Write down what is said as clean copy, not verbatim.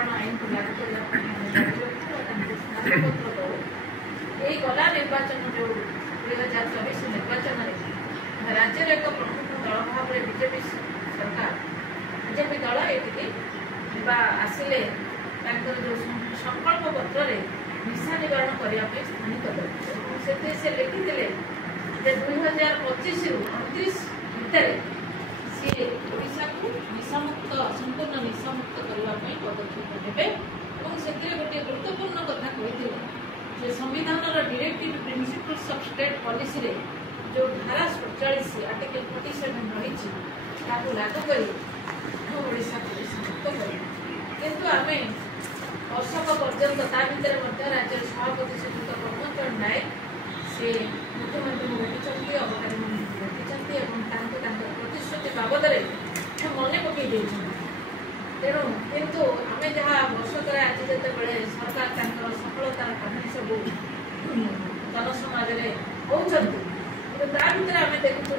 संस्करण आईन को लागू करने गला निर्वाचन जो 2024 निर्वाचन में राज्य एक प्रमुख दल भाव में बीजेपी सरकार बीजेपी दल ये आसिले जो संकल्प पत्र निशा निवारण करने स्थानिक दल से लिखिले 2025 रु 29 भितर सी ओडिशा को निशामुक्त संपूर्ण निशामुक्त करने पदक्षेप नेबे से गोटे गुरुत्वपूर्ण कथा कहते संविधान directive principles of state policy रे जो धारा 47 आर्टिकल 47 रही लागू कर ओडिशा को निशामुक्त कर किंतु आम वर्षक पर्यंत ता भर राज्य 100% कर्मचारी नायक से मुख्यमंत्री भेटी अधिकारी भेटी प्रतिश्रुति बाबद मन पकई तेणु किंतु आम जहाँ वर्षक आज जिते सरकार सफलतार कहानी सब जनसमाज में होती आम देखु